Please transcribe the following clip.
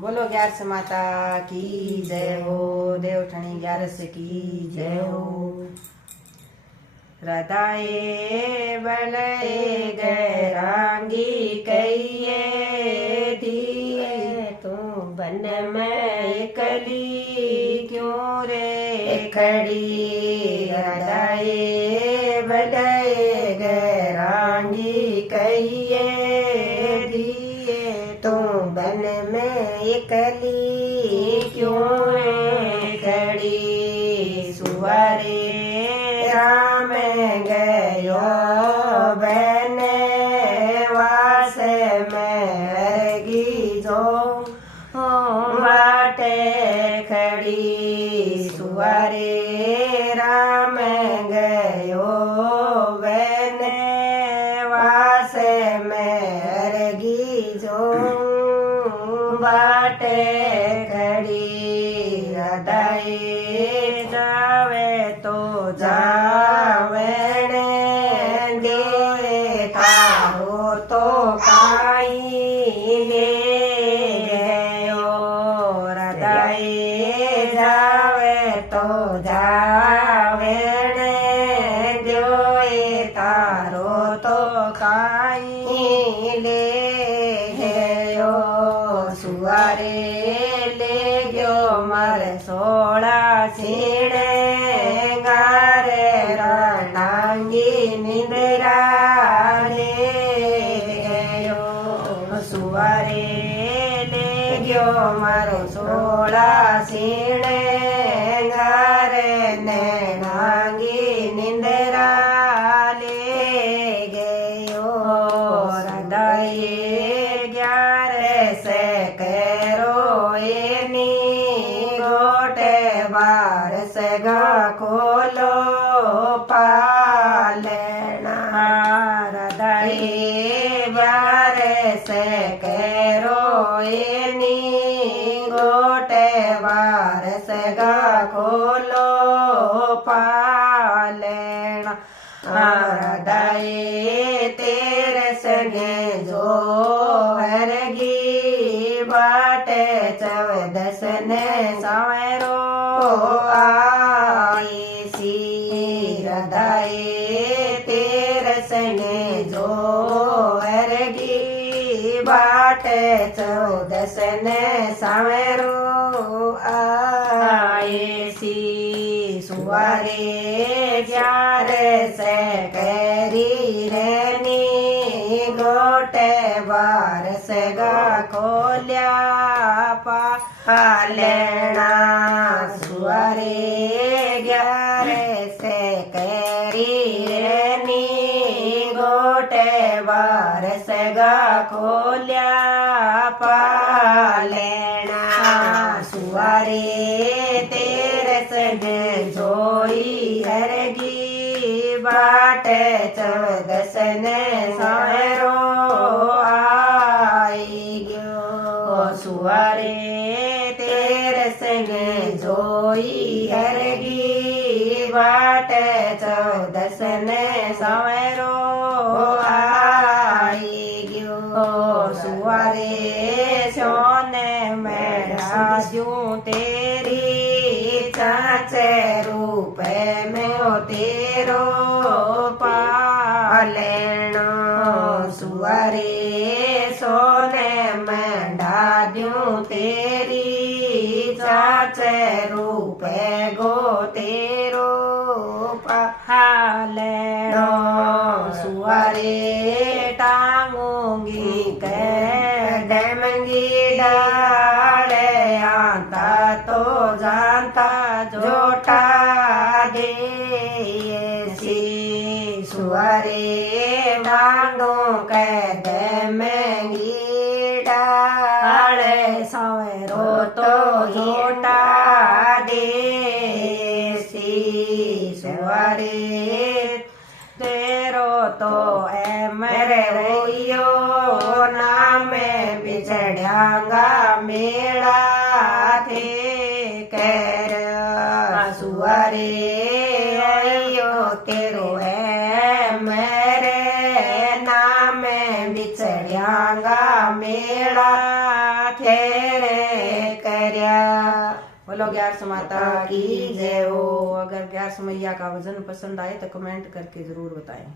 बोलो 11 माता की जय हो। देवठणी 11 की जय हो। राधाए बलए गैरांगी कहिए दिए तू बन में एकली क्यों रे खड़ी। राधाए बलए गैरांगी कहिए दिए तू बन में एकली क्यों रे खड़ी। सुवारे राम गयो बने वास में हरगी जो बाटे खड़ी। सुवारे राम गयो बने वास में हरगी जो बाटे खड़ी। राधाए जावे तो जावे दे तारो तो काई ले गयो। राधाए जावे तो जावे दे तारो तो काई ले गयो। सुवारे ले गयो मारे 16 सीणे गारे रांगी निंदरा ले गयो। सुवारे ले गयो मारो 16 सीणे गारे नैनांगी निंदरा ले गयो। राधाए 11 से करो एनी गोटे 12 से गा खोलो पालना। राधाए 12 से करो एनी गोटे 12 से गा खोलो पालना। राधाए 13 संगे जो हरगी बाटे 14 ने सवेरो आई सी। राधाए 13 संगे जो हरगी बाटे 14 ने सवेरो आई सी। सुवारे 11 से करी रहनी गोटे 12 से गा खोल्या पालना। सुवारे 11 से करी रहनी गोटे 12 से गा खोल्या पालना। सुवारे 13 संगे जोई हरगी बाटे 14 ने सवेरो आई गयो। सुवारे 13 संगे जोई हरगी बाटे 14 ने सवेरो आई गयो। सुवारे सोने मेरा जूं तेरी चाचे रूपे में ओ तेरो पालेनो। सुवारे सोने में डाद्यूं तेरी चाचे रूपे गो तेरो पालेनो। सुवारे टांगूंगी डमंगी डाले आता तो जानता जोटा दे सी। सुवारे डांडो कह डमंगी डाले सवेरो तो जोटा दे सी। सुवारे तेरो तो ए मेरे होइयो नामे बिछड़ियांगा मेला थे कर। सुवारे आयो तेरो है मेरे नामे बिछड़ियांगा मेला तेरे बोलो 11 माता की जय हो। अगर 11 मैया का भजन पसंद आए तो कमेंट करके जरूर बताएं।